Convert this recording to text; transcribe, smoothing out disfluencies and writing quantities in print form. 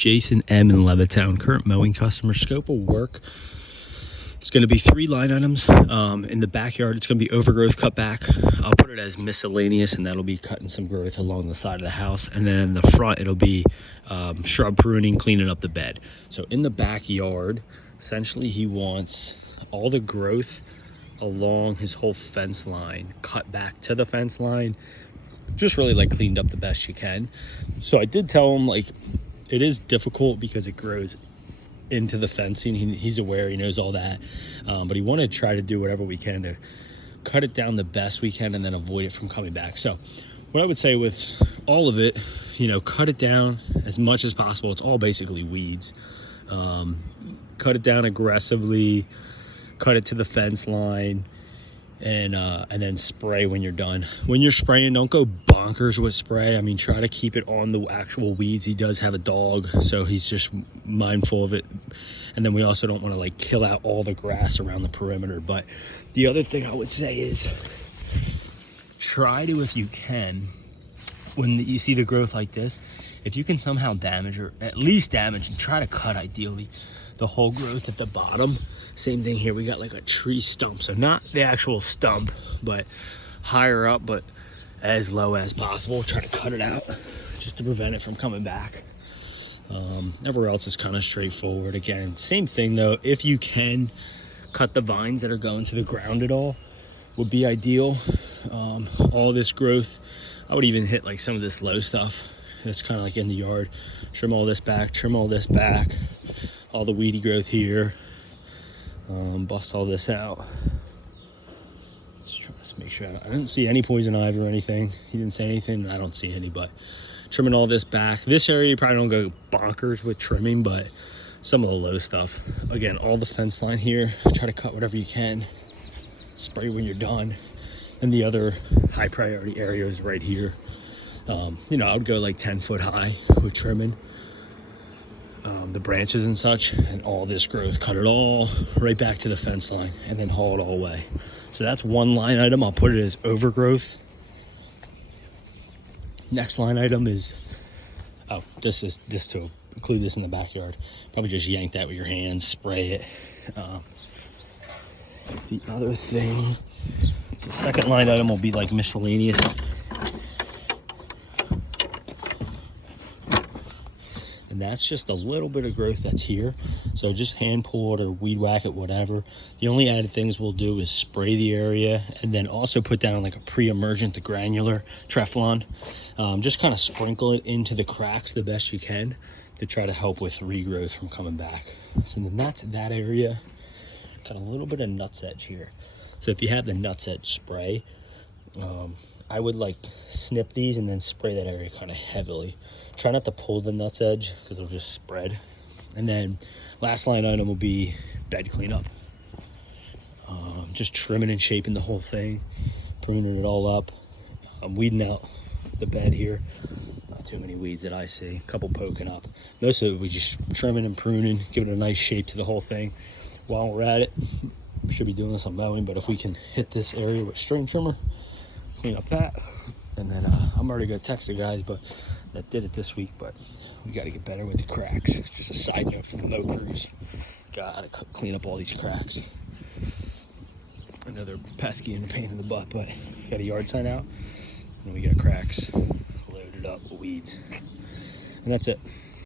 Jason M in Levittown, current mowing customer. Scope of work, it's going to be 3 line items. In the backyard, it's going to be overgrowth cut back. I'll put it as miscellaneous, and that'll be cutting some growth along the side of the house. And then in the front, it'll be shrub pruning, cleaning up the bed. So in the backyard, essentially he wants all the growth along his whole fence line cut back to the fence line, just really like cleaned up the best you can. So I did tell him, like, it is difficult because it grows into the fencing. He's aware, he knows all that, but he wanted to try to do whatever we can to cut it down the best we can and then avoid it from coming back. So what I would say with all of it, you know, cut it down as much as possible. It's all basically weeds. Cut it down aggressively, cut it to the fence line, and then spray when you're done. When you're spraying, don't go bonkers with spray. I mean, try to keep it on the actual weeds. He does have a dog, so he's just mindful of it. And then we also don't want to like kill out all the grass around the perimeter. But the other thing I would say is try to, if you can, when you see the growth like this, if you can somehow damage, or at least damage, and try to cut ideally the whole growth at the bottom. Same thing here, we got like a tree stump, so not the actual stump, but higher up, but as low as possible. Try to cut it out just to prevent it from coming back. Everywhere else is kind of straightforward. Again, same thing though, if you can cut the vines that are going to the ground at all, would be ideal. All this growth, I would even hit like some of this low stuff that's kind of like in the yard. Trim all this back, trim all this back, all the weedy growth here. Bust all this out. Let's make sure I didn't see any poison ivy or anything. He didn't say anything, I don't see any. But trimming all this back. This area you probably don't go bonkers with trimming, but some of the low stuff. Again, all the fence line here, try to cut whatever you can. Spray when you're done. And the other high priority area is right here. You know, I would go like 10 foot high with trimming. The branches and such, and all this growth, cut it all right back to the fence line and then haul it all away. So that's one line item. I'll put it as overgrowth. Next line item is, oh, this to include this in the backyard. Probably just yank that with your hands, spray it. The other thing, the second line item will be like miscellaneous. And that's just a little bit of growth that's here. So just hand pull it or weed whack it, whatever. The only added things we'll do is spray the area and then also put down like a pre-emergent, the granular Treflon. Just kind of sprinkle it into the cracks the best you can to try to help with regrowth from coming back. So then that's that area. Got a little bit of nutsedge here. So if you have the nutsedge spray, I would like snip these and then spray that area kind of heavily. Try not to pull the nutsedge because it'll just spread. And then last line item will be bed cleanup. Just trimming and shaping the whole thing, pruning it all up. I'm weeding out the bed here. Not too many weeds that I see, a couple poking up. Most of it we just trimming and pruning, giving it a nice shape to the whole thing. While we're at it, we should be doing this on mowing, but if we can hit this area with string trimmer, clean up that, and then I'm already gonna text the guys but that did it this week, but we got to get better with the cracks. Just a side note from the mow crews, gotta clean up all these cracks. I know they're pesky and a pain in the butt, but got a yard sign out and we got cracks loaded up with weeds, and that's it.